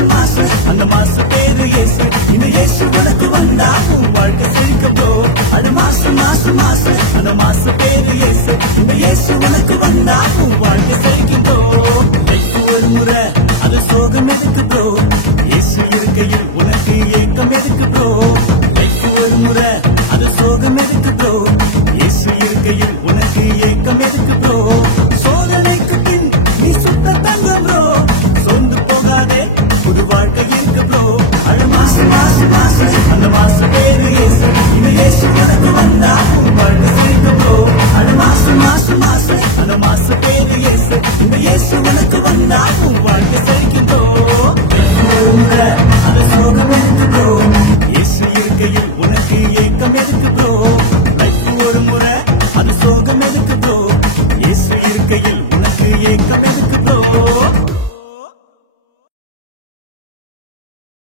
மாசு அந்த மாசு பேரு இயேசு. இந்த இயேசு உனக்கு வந்தா உன் வாழ்க்கை செழிக்க ப்ரோ. அது மாசு அந்த மாசு பேரு இயேசு. இந்த இயேசு உனக்கு வந்தா உன் வாழ்க்கை செழிக்கும் ப்ரோ. ஒரு முறை அது சோகம் எதுக்கு ப்ரோ? இயேசு இருக்கையில் உனக்கு ஏக்கம் எதுக்கு ப்ரோ? ஒரு முறை அது சோகம் எதுக்கு ப்ரோ? இயேசு இருக்கையில் உனக்கு ஏக்கம் எதுக்கு ப்ரோ? சோதனைக்கு பின் நீ சுத்த தங்கம் ப்ரோ. சொந்து போகாதே, புது வாழ்க்கை இருக்கு ப்ரோ. அது மாசு அந்த மாசு பேரு இயேசு. இந்த இயேசு உனக்கு வந்தா உன் வாழ்க்கை செழிக்கும் ப்ரோ. அது மாசு அந்த மாசு பேரு இயேசு. இந்த இயேசு உனக்கு வந்தா உன் வாழ்க்கை செழிக்கும் ப்ரோ. அது சோகம் எதுக்கு ப்ரோ? இயேசு இருக்கையில் உனக்கு ஏக்கம் எதுக்கு ப்ரோ? ஒரு முறை அது சோகம் எதுக்கு ப்ரோ? இயேசு இருக்கையில் உனக்கு ஏக்கம் எதுக்கு ப்ரோ?